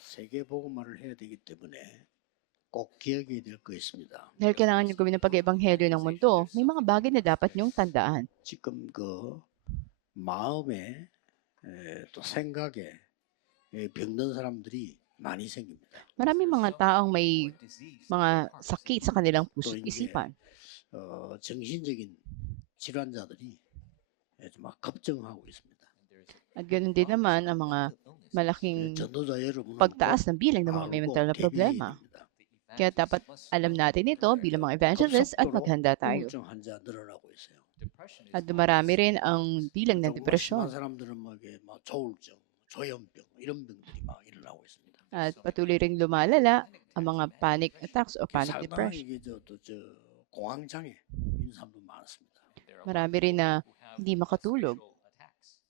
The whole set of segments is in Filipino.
세계 복음화를 해야 되기 때문에 꼭 기억해야 될 거 있습니다. Dahil kailangan nyo gawin ng pag-ebanghelyo ng mundo, may mga bagay na dapat nyong tandaan. 지금 그 마음에 또 생각에 병든 사람들이 많이 생깁니다. Maraming mga taong may mga sakit sa kanilang 또 puso't 이제 isipan. 정신적인 질환자들이 막 급증하고 있습니다. At ganoon din naman ang mga malaking 전도자 여러분은 pagtaas ng bilang ng mga may mental na 대비해야 problema. 됩니다. Kaya dapat alam natin ito bilang mga evangelists at 급속도로 maghanda tayo. 우울증 환자 늘어나고 있어요. At dumarami rin ang bilang ng 또 심한 depresyon. 사람들은 막 조울증, 조현병 이런 병들이 막 일어나고 있습니다. At patuloy rin lumalala ang mga panic attacks o panic 상당히 depression. 이게 저 공황장애 있는 사람도 많습니다. Marami rin na hindi makatulog.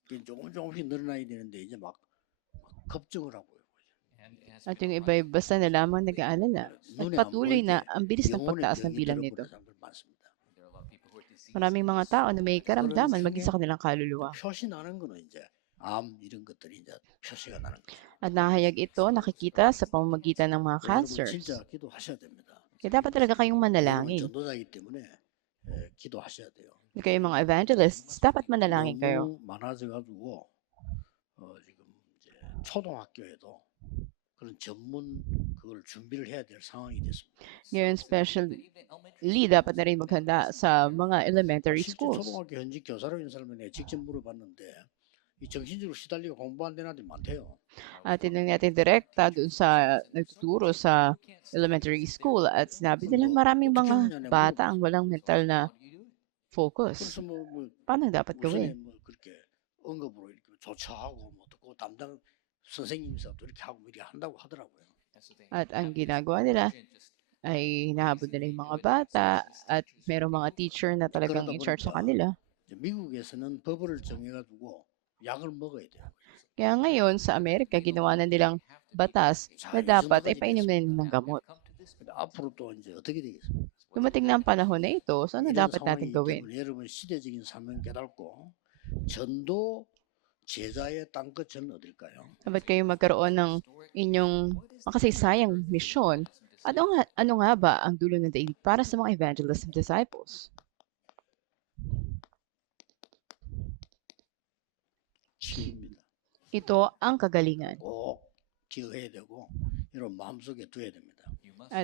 이게 조금씩 늘어나야 되는데 이제 막 급증을 하고요. At yung iba ay basta na lamang nag-aalala. At 눈에 안 patuloy na 보이게 ang bilis ng 영혼의 pagtaas ng 병이 bilang 들어버린 nito. 사람들 많습니다. Maraming mga tao na may karamdaman maging sa kanilang kaluluwa. 표시 나는 거는 이제 암 이런 것들이 이제 표시가 나는 거죠. At nahayag ito nakikita sa pamamagitan ng mga 여러분 cancers. 진짜 기도하셔야 됩니다. Kaya dapat talaga kayong 여러분 manalangin. 전도자이기 때문에 기도하셔야 돼요. Kung kayo mga evangelists, dapat manalangin kayo. 너무 많아져 가지고 지금 이제 초등학교에도 그런 전문 그걸 준비를 해야 될 상황이 됐습니다. Ngayon, especially, dapat na rin maghanda sa mga elementary 실제 schools. 초등학교 현직 교사로 있는 사람은 내가 직접 물어봤는데 이 정신적으로 시달리고 공부 안 되는 애들이 많대요. At tinanong natin direkta doon sa nagtuturo sa elementary school at sinabi nila maraming mga bata ang walang mental na focus. 그래서 뭐 Paano dapat 우선에 gawin? 뭐 그렇게 응급으로 이렇게 조처하고 뭐 또 담당 선생님께서 또 이렇게 하고 이렇게 한다고 하더라고요. At ang ginagawa nila ay hinahabol nila yung mga bata at merong mga teacher na talagang in charge sa kanila. 이제 미국에서는 법을 정해가지고 약을 먹어야 돼요. Kaya ngayon sa Amerika, ginawa na nilang batas na dapat ay painumin ng gamot. 근데 앞으로 또 이제 어떻게 되겠습니까? Dumating na ang panahon na ito, so ano 이런 dapat natin 상황이기 gawin? 때문에 여러분 시대적인 사명 깨닫고 전도 제자의 땅끝은 어딜까요? Dapat kayo magkaroon ng inyong makasaysayang misyon. At ano nga ba ang dulo ng daigdig para sa mga evangelists and disciples? 치유입니다. Ito ang kagalingan. 꼭 기억해야 되고 여러분 마음속에 두어야 됩니다.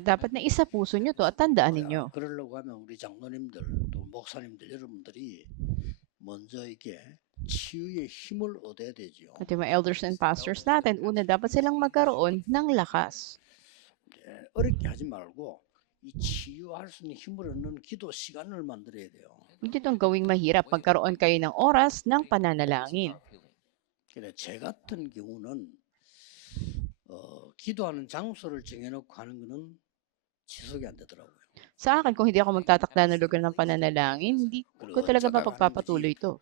Dapat na isa puso nyo to at tandaan ninyo. 그러려고 하면 우리 장로님들 또 목사님들 여러분들이 먼저 이게 치유의 힘을 얻어야 되죠. At yung mga elders and pastors natin, una dapat silang magkaroon ng lakas. 어렵게 하지 말고 이 치유할 수 있는 힘을 얻는 기도 시간을 만들어야 돼요. Hindi itong gawing mahirap. Magkaroon kayo ng oras ng pananalangin. 근데 제 같은 경우는 기도하는 장소를 정해놓고 하는 거는 지속이 안 되더라고요. Sa akin, kung hindi ako magtatakda ng lugar ng pananalangin, hindi ko talaga mapagpapatuloy ito.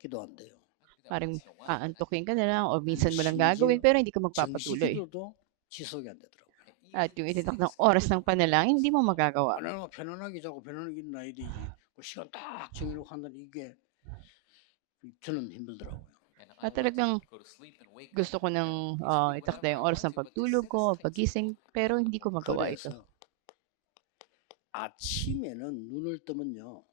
기도 안 돼요. Parang aantukin ka na lang o minsan mo lang gagawin pero hindi ka magpapatuloy. 정식기도도 지속이 안 되더라고요. At yung ititak ng oras ng panalangin, hindi mo magagawa. 하나님은 편안하게 자고 편안하게 일어나야 되지. 그 시간 딱 정해놓고 한다는 이게 저는 힘들더라고요. At talagang gusto ko nang itakda yung oras ng pagtulog ko, pagising, pero hindi ko magawa ito. 그래서 아침에는 눈을 뜨면요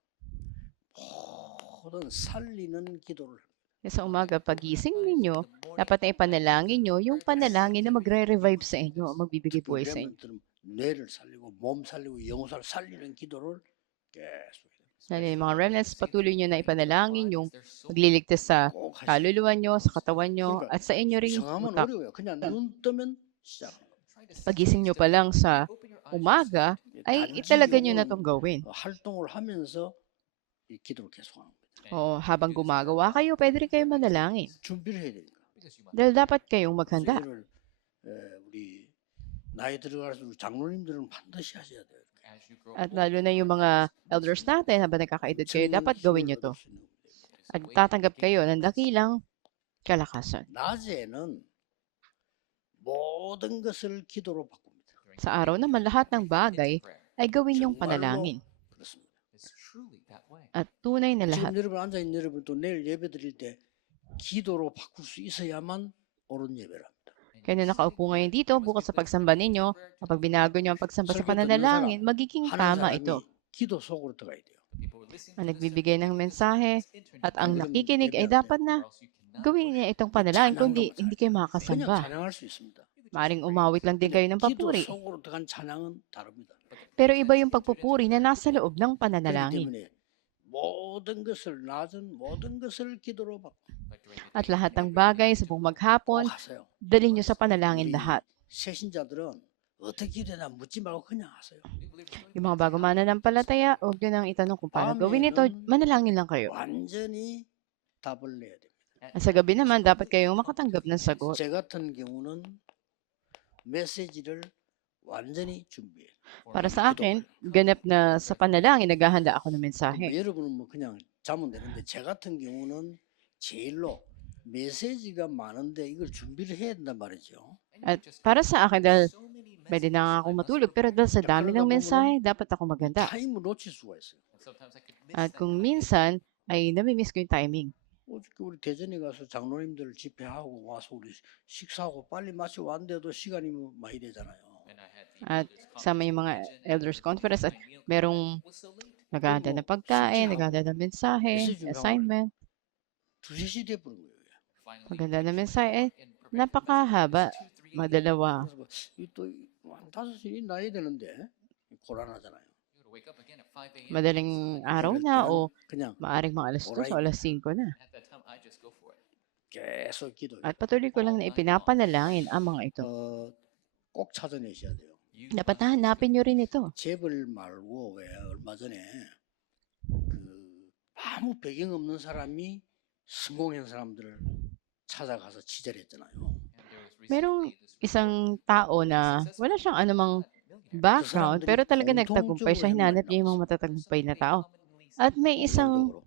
모든 살리는 기도를 Kaya sa umaga, pagising ninyo, dapat na ipanalangin nyo yung panalangin na magre-revive sa inyo, magbibigay buhay sa inyo. 렘넌트는 뇌를 살리고 몸 살리고 영혼을 살리는 기도를 계속 Lalo yung mga remnants, patuloy nyo na ipanalangin yung magliligtas sa 꼭 하시고 kaluluwa nyo, sa katawan nyo, at sa inyo ring 정하면 utak. 어려워요. 그냥 눈 뜨면 시작합니다. Pagising nyo pa lang sa umaga, ay italaga nyo na itong gawin. 활동을 하면서 이 기도를 계속하는 겁니다. O habang gumagawa kayo, pwede rin kayo manalangin. 준비를 해야 되니까. Dahil dapat kayong maghanda. 이거를 우리 나이 들어갈수록 장로님들은 반드시 하셔야 돼요. At lalo na yung mga elders natin, habang nagkakaedad kayo, dapat gawin nyo to. At tatanggap kayo ng dakilang kalakasan. 낮에는 모든 것을 기도로 바꿉니다. Sa araw naman, lahat ng bagay ay gawin yung 정말로 panalangin. 그렇습니다. At tunay na lahat. 지금 여러분 앉아 있는 여러분 또 내일 예배 드릴 때 기도로 바꿀 수 있어야만 옳은 예배랍니다. Kayo na nakaupo ngayon dito, bukas sa pagsamba ninyo, kapag binago nyo ang pagsamba sa 설교 듣는 pananalangin, 사람, magiging 하는 tama ito. 사람이 기도 속으로 들어가야 돼요. Ang nagbibigay ng mensahe at ang 그러면 nakikinig ay 예배 안 dapat 돼요. na gawin niya itong panalangin, kundi 찬양도 hindi kayo 그냥 makakasamba. 찬양할 수 있습니다. Maaring umawit lang din kayo ng 기도 papuri. 속으로 들어간 찬양은 다릅니다. Pero iba yung pagpupuri na nasa loob ng 그렇기 pananalangin. 때문에 모든 것을 낮은 모든 것을 기도로 받고 At lahat ng bagay sa buong maghapon, 하세요. dalhin nyo sa panalangin 우리 lahat. 새신자들은 어떻게 기도해나 묻지 말고 그냥 하세요. Yung mga bago mananampalataya, huwag nyo nang itanong kung paano gawin ito, manalangin lang kayo. 완전히 답을 내야 됩니다. At sa gabi naman, dapat kayong makatanggap ng sagot. 제 같은 경우는 메시지를 완전히 준비해요. Para sa akin, ganap na sa panalangin, naghahanda ako ng 뭐 mensahe. 여러분은 뭐 그냥 자면 되는데 제 같은 경우는 제일로 메시지가 많은데 이걸 준비를 해야 된단 말이죠. At para sa akin, dahil pwede na nga akong matulog, pero dahil sa dami ng mensahe, dapat ako maganda. 타임을 놓칠 수가 있어요. At kung minsan, ay namimiss ko yung timing. 어저께 우리 대전에 가서 장로님들 집회하고 와서 우리 식사하고 빨리 마치고 왔는데도 시간이 뭐 많이 되잖아요. At sama yung mga elders conference at merong naghahanda ng pagkain, naghahanda ng mensahe, assignment. 2-3시 돼버린 거예요. Maganda na mensahe, napakahaba, madalawa. 그래서 또 5시 나야 되는데 고란하잖아요. Madaling araw na o 그냥 maaring mga alas 2 o alas 5 na. 계속 기도해요. At patuloy ko lang na ipinapanalangin ang mga ito. 꼭 찾아내셔야 돼요. Dapat hanapin nyo rin ito. 재벌 말고 왜 얼마 전에 그 아무 배경 없는 사람이 성공한 사람들을 찾아가서 치절했잖아요. Merong isang tao na wala siyang anumang background pero talaga nagtagumpay siya. Hinanap niya yung mga matatagumpay na tao. At may isang 공통적으로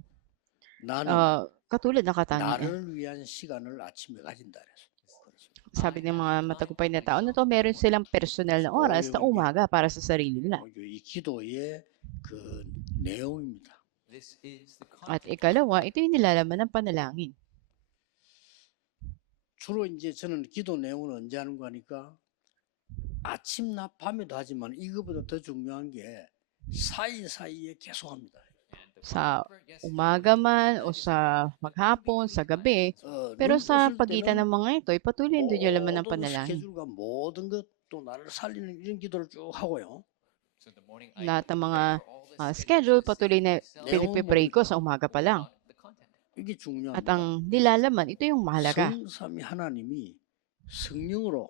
나는 katulad na katangian. 나를 위한 시간을 아침에 가진다 그래서. Sabi ng mga matagumpay na tao na to, meron silang personal na oras na umaga para sa sarili nila. 이 기도의 그 내용입니다. At ikalawa, ito yung nilalaman ng panalangin. 주로 이제 저는 기도 내용은 언제 하는 거 하니까 아침, 낮, 밤에도 하지만 이거보다 더 중요한 게 사이사이에 계속 합니다. Sa umaga man o sa maghapon, sa gabi. Pero sa pagitan ng mga ito, ipatuloy din yung laman ng panalangin. 스케줄과 모든 것도 나를 살리는 이런 기도를 쭉 하고요. Lahat ng mga schedule, patuloy na pinagpipray ko sa umaga pa lang. 이게 At 중요합니다. ang nilalaman, ito yung mahalaga. 성삼위 하나님이 성령으로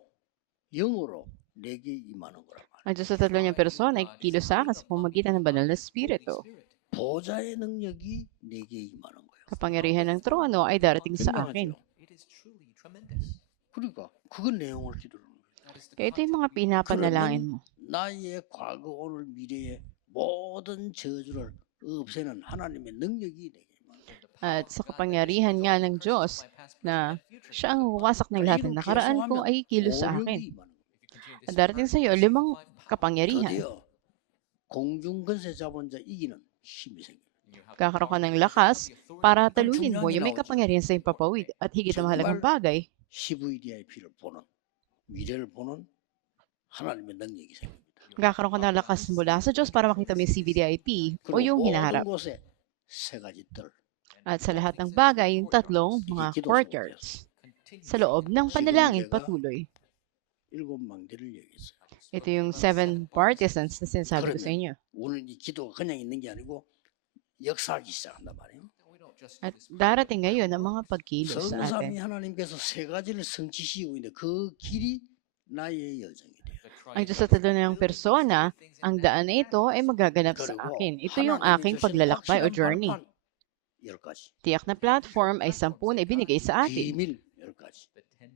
영으로 내게 임하는 거란 말이에요. Ang Diyos sa tatlo niyang persona ay kilos sa akin sa pamagitan ng banal na Espiritu. 보좌의 능력이 내게 임하는 거예요. Kapangyarihan ng trono ay darating sa akin. 그러니까 그 내용을 기도하는 거예요. Kaya ito yung mga pinapanalangin mo. 나의 과거, 오늘, 미래의 모든 저주를 없애는 하나님의 능력이 내게 임하는 거예요. At sa kapangyarihan nga ng Diyos na siya ang wasak ng lahat ng nakaraan ko ay kilos sa akin. At darating sa iyo 5 kapangyarihan. 드디어 공중 권세 잡은 자 이기는 힘이 생겨요. Kakaroon ka ng lakas para talunin mo yung may kapangyarihan sa iyong papawid. At higit na mahalagang bagay, CVDIP를 보는 미래를 보는 하나님의 능력이 생깁니다. kakaroon ka ng lakas mula sa Diyos para makita mo yung CVDIP o yung 모든 hinaharap. 곳에 세 가지 뜰. At sa lahat ng bagay, yung tatlong mga courtyards. Sa loob ng panalangin patuloy. 7망대를 얘기했어요. Ito yung 7 partisans na sinasabi ko sa inyo. 오늘 이 기도가 그냥 있는 게 아니고 역사하기 시작한단 말이에요. At darating ngayon ang mga pagkilos sa 성삼위 atin. 하나님께서 세 가지를 성취시키고 있는데 그 길이 나의 여정이 돼요. Ang Diyos sa tatlo ng persona, ang daan na ito ay magaganap sa akin. Ito yung aking paglalakbay o journey. 10가지. Tiyak na platform ay 10 na ibinigay sa atin. 비밀 10가지.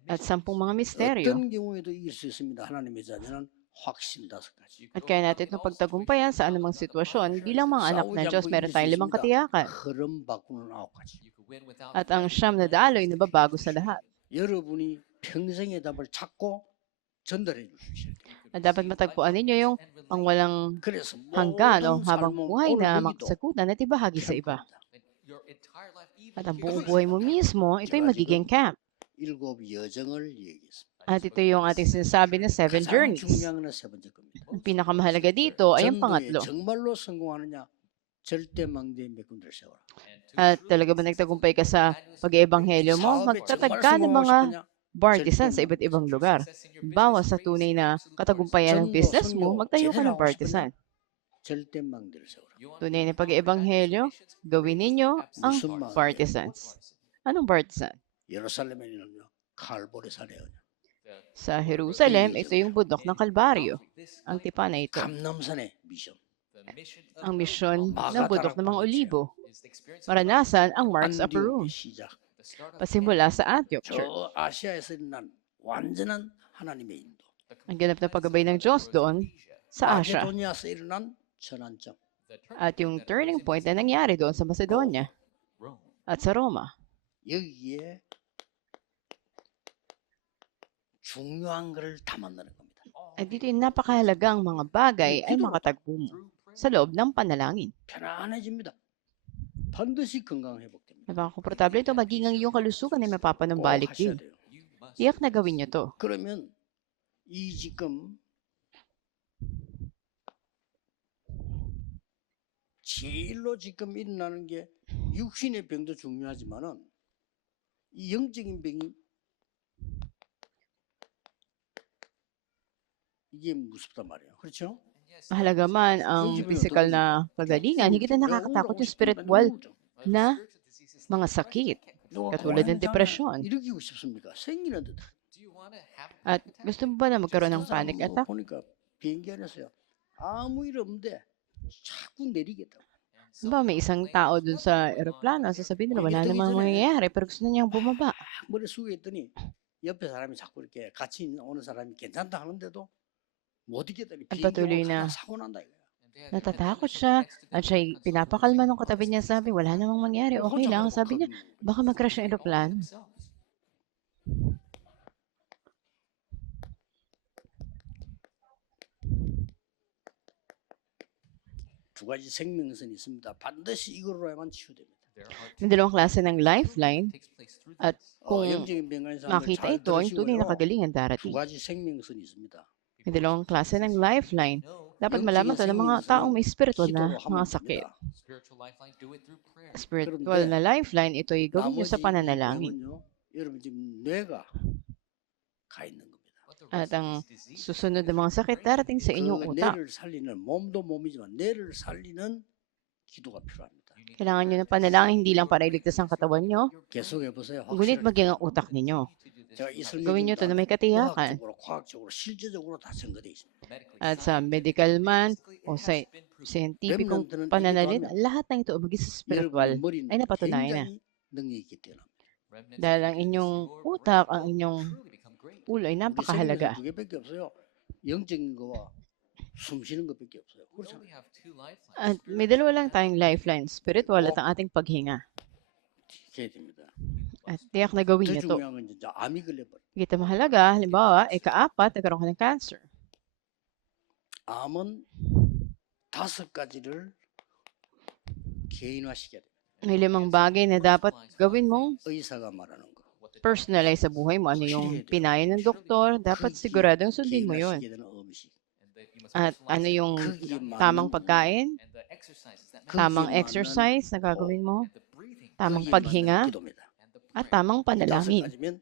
At 10 mga misteryo. 어떤 경우에도 이길 수 있습니다. 하나님의 자녀는 확신 5가지. At kaya natin itong pagtagumpayan sa anumang sitwasyon. Bilang mga anak ng Diyos, meron tayong 5 katiyakan. 흐름 바꾸는 9가지. At ang siyam na daloy na babago sa lahat. 여러분이 평생의 답을 찾고 전달해 주셔야 돼요. At dapat matagpuan ninyo yung ang walang 그래서 hanggan o 모든 habang 삶은 buhay na 오늘 여기도 makasagutan at ibahagi sa iba. 캠프입니다. At ang buong buhay mo mismo, ito'y magiging camp. 7 여정을 얘기했습니다. At ito yung ating sinasabi na seven 가장 journeys. 중요한 건 세 번째 겁니다. Ang pinakamahalaga dito ay ang 전도에 pangatlo. 정말로 성공하느냐? 절대 망대에 메꾼들 세워라. At talaga ba nagtagumpay ka sa pag-eebanghelyo mo? 사업에 Magtatag 정말 ka ng 성공하고 mga 싶으냐? bartisan sa iba't ibang lugar. Bawa sa tunay na katagumpayan ng 전도, business mo, 선교 magtayo ka 제대로 ng 하고 bartisan. 싶으냐? 절대 망대를 세워라. Tunay na pag-eebanghelyo, gawin ninyo ang 무슨 망대? partisans. Anong partisan? 예루살렘에 있는요. 칼보리 산에요. Sa Jerusalem, ito yung bundok ng Kalbaryo. Ang tipa na ito. 감남산의 미션. Ang misyon ng bundok ng mga olibo. Maranasan ang Mark's Upper Room. 안디옥의 시작. Pasimula sa Antioch Church. 저 아시아에서 일어난 완전한 하나님의 인도. Ang ganap na paggabay ng Diyos doon sa Asia. 마게도니아에서 일어난 전환점. At yung turning point na nangyari doon sa Macedonia at sa Roma. 여기에 중요한 것을 담아내는 겁니다. At dito yung napakahalagang mga bagay ay makatagpo mo sa loob ng panalangin. 편안해집니다. 반드시 건강 회복됩니다. Napakakomportable ito, maging ang iyong kalusugan ay 꼭 mapapanumbalik 하셔야 din. 돼요. Tiyak na gawin niyo to. 그러면 이 지금 제일로 지금 일어나는 게 육신의 병도 중요하지만은 이 영적인 병이 이게 무섭단 말이에요. 그렇죠? Mahalaga man ang physical na kagalingan, higit na nakakatakot yung spiritual na mga sakit, katulad ng depresyon. 일으키고 싶습니까? 생기는 듯. At gusto mo ba na magkaroon ng panic attack? 보니까 비행기 안에서요. 아무 일 없는데 자꾸 내리겠다. Ba, may isang tao dun sa aeroplano, sasabihin nila wala namang mangyayari, pero gusto na niyang bumaba. 머리 숙여 있더니 옆에 사람이 자꾸 이렇게 같이 오는 사람이 괜찮다 하는데도 못 있겠더니 At 비행기 patuloy 오고 na 사고 난다 이거야. natatakot siya at siya'y pinapakalma nung katabi niya, sabi, wala namang mangyari, okay lang. Sabi niya, baka mag-crash yung aeroplano. 두 가지 생명선이 있습니다. 반드시 이걸로야만 치유됩니다. May dalawang klase ng lifeline at kung 영적인 병간의 사람들 makita 잘 ito, yung tunay na 들으시고요. kagalingan 두 darating. 가지 생명선이 있습니다. May dalawang klase ng lifeline. Dapat malaman ito ng mga taong may spiritual na 기도로 하면 mga sakit. 됩니다. Spiritual na lifeline, ito'y gawin niyo sa pananalangin. 병은요, 여러분 지금 뇌가 가 있는 겁니다. At ang susunod na mga sakit darating sa inyong 그 utak. 뇌를 살리는 몸도 몸이지만 뇌를 살리는 기도가 필요합니다. Kailangan nyo ng panalangin, hindi lang para iligtas ang katawan nyo, 계속해 보세요. ngunit maging ang utak ninyo. Gawin nyo ito na may katiyakan. 과학적으로 실제적으로 다 증거되어 있습니다. At sa medical man o sa scientificong pananalita, lahat ng ito, maging sa spiritual, 여러분의 머리는 ay napatunayan na. 굉장히 능력이 있기 때문에. Dahil ang inyong utak, ang inyong ulo ay napakahalaga. 두 개밖에 없어요. 영적인 거와 숨 쉬는 것밖에 없어요. 그렇잖아요. At may dalawa lang tayong lifeline, spiritual at ang ating paghinga. 해야 됩니다. At tiyak na gawin 더 niyo to. 중요한 건 진짜 암이 걸려버려. Kita mahalaga, halimbawa, ika-4, nagkaroon ka ng cancer. 암은 5가지를 개인화시켜야 돼요. May 5 bagay na dapat gawin mong 의사가 말하는 거. personalize sa buhay mo. Ano yung pinayo ng doktor, dapat siguradong sundin mo yun. 개인화시켜야 되는 음식. At ano yung 거기에 tamang 맞는 pagkain, tamang 거기에 exercise na gagawin mo, tamang 거기에 paghinga, 맞는 기도입니다. at tamang 이 panalangin. 5가지면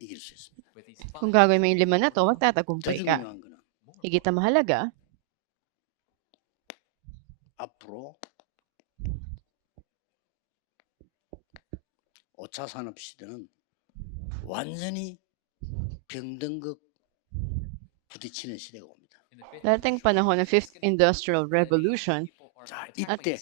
이길 수 있습니다. Kung gagawin mo yung 5 na to, 더 magtatagumpay ka. 중요한 거는 Higit na mahalaga, 앞으로 5차 산업 시대는 완전히 병등급 부딪히는 시대가 옵니다. dating panahon ng 5th Industrial Revolution, 자, at 이때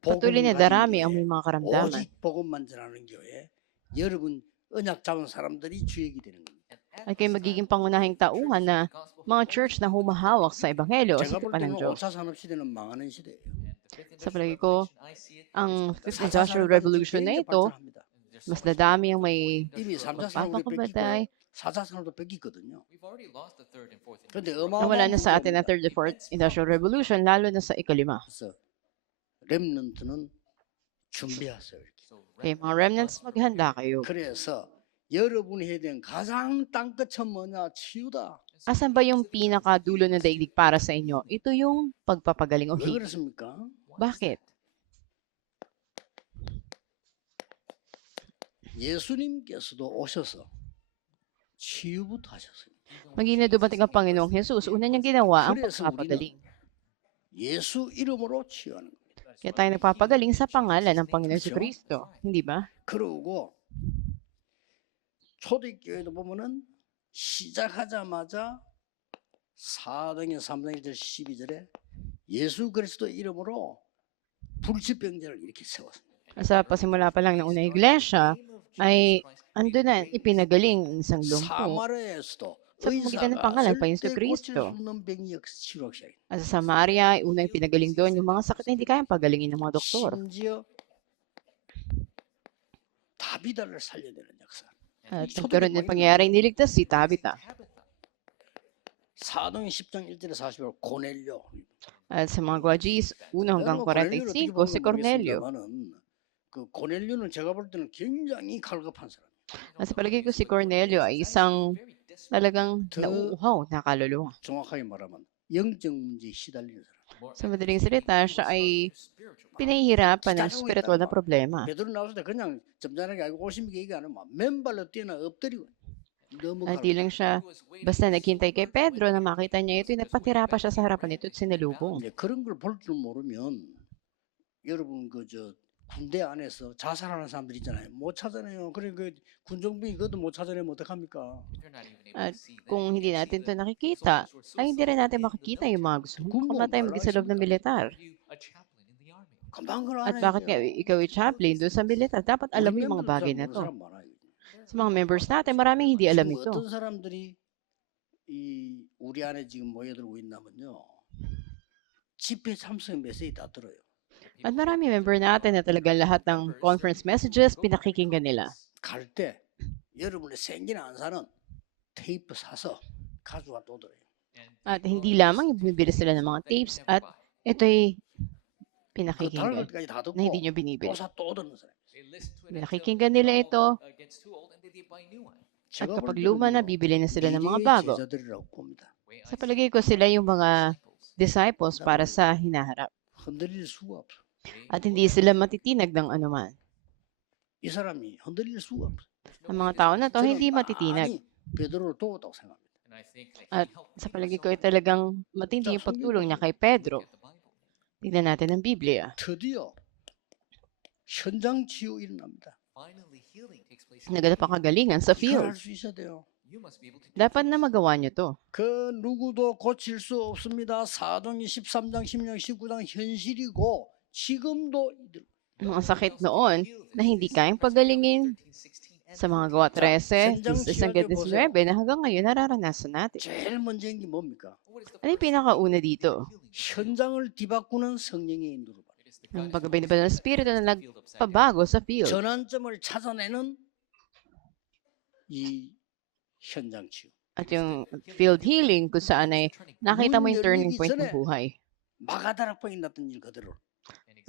patuloy na darami ang may mga karamdaman. 오직 복음만 전하는 교회, 여러분 언약 잡은 사람들이 주역이 되는 겁니다. At kayo magiging pangunahing tauhan na mga church na humahawak sa Ebanghelyo o sa 제가 볼 tipan ng 때는 Diyos. 5차 산업 시대는 망하는 시대예요. Sa palagi ko, ang 5th 4차 Industrial 산업까지 Revolution na 굉장히 ito, 발전합니다. mas nadami ang may 이미 3차 산업도 magpapakabaday, 뺏기고 4차 산업도 뺏기거든요. 그런데 nawala na sa atin ang 3rd and 4th Industrial Revolution, lalo na sa ika-5. 그래서 렘넌트는 준비하세요. 이렇게. Kaya mga remnants, maghanda kayo. 그래서 여러분이 해야 되는 가장 땅끝은 뭐냐? 치유다. Asan ba yung pinakadulo ng daigdig para sa inyo? Ito yung pagpapagaling o 왜 healing. 그렇습니까? Bakit? 예수님께서도 오셔서 치유부터 하셨어요. Maging na dumating ang Panginoong Jesus, una niyang ginawa ang 그래서 pagpapagaling. 예수 이름으로 치유하는 겁니다. Kaya tayo nagpapagaling sa pangalan ng Panginoon 그렇죠? Kristo. Hindi ba? 그러고 초대교회도 보면은 시작하자마자 4장에 3장 1절 12절에 예수 그리스도 이름으로 불치병자를 이렇게 세웠습니다. Sa pasimula pa lang ng unang iglesia, ay ando na ipinagaling ang isang lumpo. 사마리아에서도 Sa pamagitan ng 의사가 pangalan pa 절대 Yesu 고칠 수 Kristo. 없는 병이 치료하기 시작했어요. At sa Samaria, ay unang pinagaling doon yung mga sakit na hindi kayang pagalingin ng mga doktor. 심지어 다비다를 살려내는 역사. At nagkaroon ng pangyayari, niligtas si Tabitha. 사도행 10장 1절에 40절 고넬료. At sa mga Guajis, 1 hanggang 45, si Cornelio. 그 고넬료는 제가 볼 때는 굉장히 갈급한 사람. At sa palagay ko si Cornelio ay isang talagang nauuhaw na kaluluwa. 정확하게 말하면 영적 문제에 시달리는 사람. Sa madaling salita, siya ay pinahihirapan ng spiritual na problema. 베드로 나왔을 때 그냥 점잖하게 알고 오십니까 얘기 안 하면 맨발로 뛰어나 엎드리고 너무 At di lang siya basta naghintay kay Pedro na makita niya ito, nagpatira pa siya sa harapan nito at sinalubong. 이제 그런 걸 볼 줄 모르면 여러분 그 군대 안에서 자살하는 사람들 있잖아요. 못 찾아내요. 그래 그 군종병이 그것도 못 찾아내면 어떡합니까? At kung hindi natin ito nakikita, ay hindi rin natin makikita yung mga gusto mong makamatay maging sa loob ng militar. 금방 그걸 At 알아야 bakit nga ikaw ay chaplain doon sa militar, dapat alam mo yung mga bagay na to. Sa mga members natin, maraming hindi alam ito. 어떤 사람들이 이 우리 안에 지금 모여들고 있나면요. 집회 참석 메시지 다 들어요. At marami member natin na talagang lahat ng conference messages, pinakikinggan nila. 갈 때 여러분의 생기는 안 사는 테이프 사서 가져와 또 들어요. At hindi lamang yung bumibili sila ng mga tapes at ito'y 그 pinakikinggan 다른 것까지 다 na hindi 듣고 nyo binibili. 또 또 듣는 사람. Pinakikinggan nila ito at 제가 볼 kapag luma na, 때는요, bibili na sila ng mga 미래의 bago. 제자들이라고 봅니다. Sa palagay ko, sila yung mga disciples para sa hinaharap. 흔들릴 수가 없어. At hindi sila matitinag ng anuman. 이 사람이 흔들릴 수가 없어. Ang mga tao na to 저는 hindi matitinag. 많이 베드로를 도웠다고 생각합니다. At sa palagay ko ay talagang matindi yung pagtulong niya kay Pedro. Tingnan natin ang Biblia. 드디어 현장 치유 일어납니다. Naganap ang kagalingan sa 이걸 field. 할 수 있어야 돼요. Dapat na magawa niyo to. 그 누구도 고칠 수 없습니다. 사도행 13장, 16장, 19장 현실이고 지금도 이들 Mga sakit noon na hindi kayang pagalingin sa mga gawa 13, 19 na hanggang ngayon nararanasan natin. 제일 먼저인 게 뭡니까? Ano yung pinakauna dito? 현장을 뒤바꾸는 성령의 인도로 Ang pagbabay ng Espiritu na nagpabago sa field. 전환점을 찾아내는 이 현장 치유. At yung field healing kung saan ay nakita mo yung turning point ng buhay. 마가다락방에 났던 일 그대로.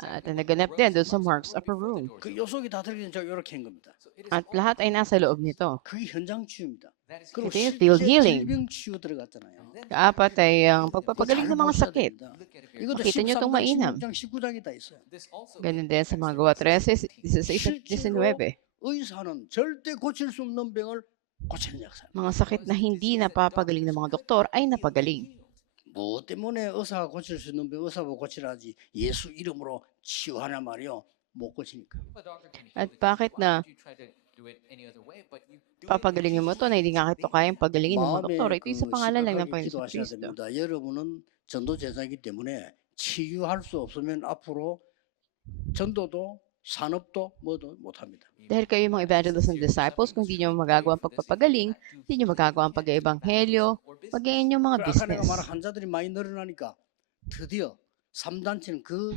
At naganap din doon sa Mark's Upper Room. 그 요속이 다 들어있는 제가 이렇게 한 겁니다. At lahat ay nasa loob nito. 그게 현장 치유입니다. 그리고 Ito yung field 실제 healing. 질병 치유 들어갔잖아요. Kaapat ay ang pagpapagaling ng mga sakit. 이것도 Makita niyo itong 13장, mainam. 16장, 19장에 다 있어요. Ganun din sa mga gawa 13, 16, 19. 의사는 절대 고칠 수 없는 병을 고치는 역사. Mga sakit na hindi napapagaling ng mga doktor ay napagaling. 뭐 때문에 의사가 고칠 수 있는 병 의사가 고치라지 예수 이름으로 치유하냐 말이요. 못 고치니까. At bakit na papagalingin mo to na hindi nga ito kayang pagalingin ng mga doktor? Ito yung sa pangalan lang ng Panginoon 기도하셔야 Kristo. 됩니다. 여러분은 전도 제자이기 때문에 치유할 수 없으면 앞으로 전도도 산업도 뭐도 못합니다. Dahil kayo yung mga evangelists and disciples, kung hindi nyo magagawa ang pagpapagaling, hindi nyo magagawa ang pag-eebanghelyo, pag-iin yung mga 아까 내가 business. 말한 환자들이 많이 늘어나니까 드디어 3단체는 그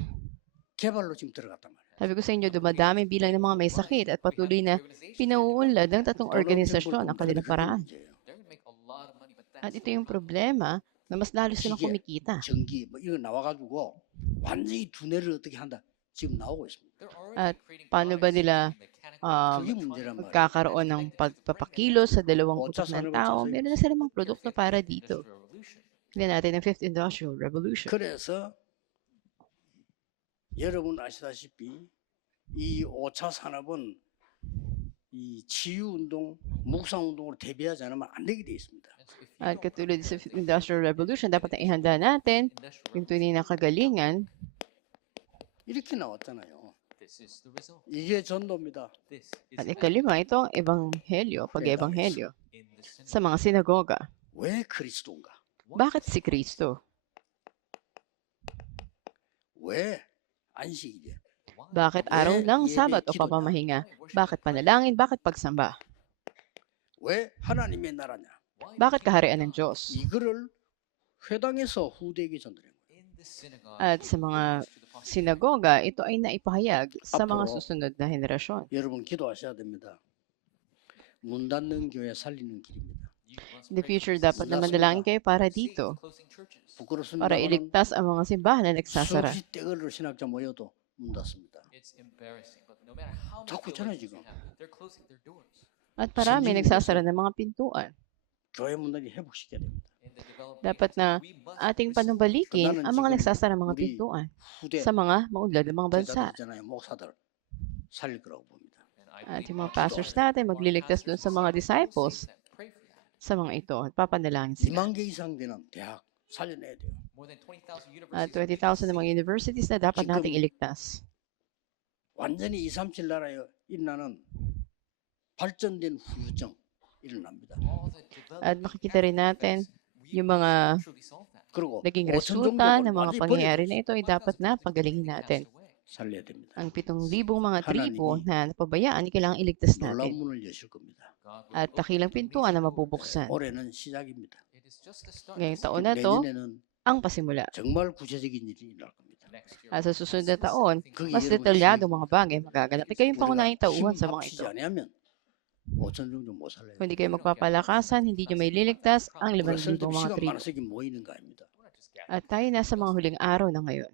개발로 지금 들어갔단 말이에요. Sabi ko sa inyo, dumadami bilang ng mga may sakit at patuloy na pinauunlad ng tatlong organisasyon ang kanilang paraan. At ito yung problema na mas lalo silang kumikita. 전기 뭐 이거 나와가지고 완전히 두뇌를 어떻게 한다 지금 나오고 있습니다. At paano ba nila um, 그게 문제란 말이에요. magkakaroon ng pagpapakilos sa dalawang 5차 putok ng 산업을 tao, 자석이 meron na silang mga produkto para dito. Tignan natin ang Fifth Industrial Revolution. 그래서 여러분 아시다시피 이 5차 산업은 이 치유운동, 묵상운동으로 대비하지 않으면 안 되게 돼 있습니다. At katulad sa Fifth Industrial Revolution, dapat na ihanda natin yung tunay na kagalingan. 이렇게 나왔잖아요. 이게 전도입니다. At ikalima, ito ang ebanghelyo, pag-ebanghelyo sa mga sinagoga. 왜 그리스도인가? Bakit si Kristo? 왜 안식일이야? Bakit araw ng Sabat o papamahinga? Bakit panalangin? Bakit pagsamba? 왜 하나님의 나라냐? Bakit kaharian ng Diyos? 이거를 회당에서 후대에게 전달한 거예요. At sa mga sinagoga, ito ay naipahayag sa mga 앞으로 susunod na henerasyon. 여러분 기도하셔야 됩니다. 문 닫는 교회 살리는 길입니다. In the future, dapat na manalangin kayo para dito, 부끄럽습니다. para iligtas ang mga simbahan na nagsasara. 수없이 떼거를 신학자 모여도 문 닫습니다. 자꾸 있잖아요 지금. At marami nagsasara ng mga pintuan. 교회 문을 회복시켜야 됩니다. Dapat na ating panumbalikin ang mga nagsasara ng mga pintuan 후대 sa mga maunlad ng mga bansa. 제자들 있잖아요. 목사들 살릴 거라고 봅니다. At yung mga pastors natin magliligtas doon sa mga disciples sa mga ito at papanalangin sila. 2만 개 이상 되는 대학 살려내야 돼요. At 20,000 ng mga universities na dapat nating iligtas. 완전히 237 나라에 일어나는 발전된 후유증 일어납니다. At makikita rin natin yung mga 그리고 naging 5천 resulta 종족을 ng mga 완전히 pangyayari 버려야 na ito ay dapat na pagalingin natin. 살려야 됩니다. Ang 7,000 mga tribo na napabayaan ay kailangang iligtas 놀라운 natin. 문을 여실 겁니다. At dakilang pintuan na mabubuksan. 올해는 시작입니다. Ngayong taon na to, 내년에는 ang pasimula. 정말 구체적인 일이 일어날 겁니다. At sa susunod na taon, 그게 mas 여러분 detalyado mga bagay magaganap. At kayong pangunahing tauhan sa mga 합치지 ito. 않으면 5천 종족 못 살려요. Kung hindi kayo magpapalakasan, hindi nyo may liligtas ang 우리가 5,000 쓸데없이 mga 시간 tribo. 많아서 이게 모이는 거 아닙니다. At tayo nasa mga huling araw na ngayon.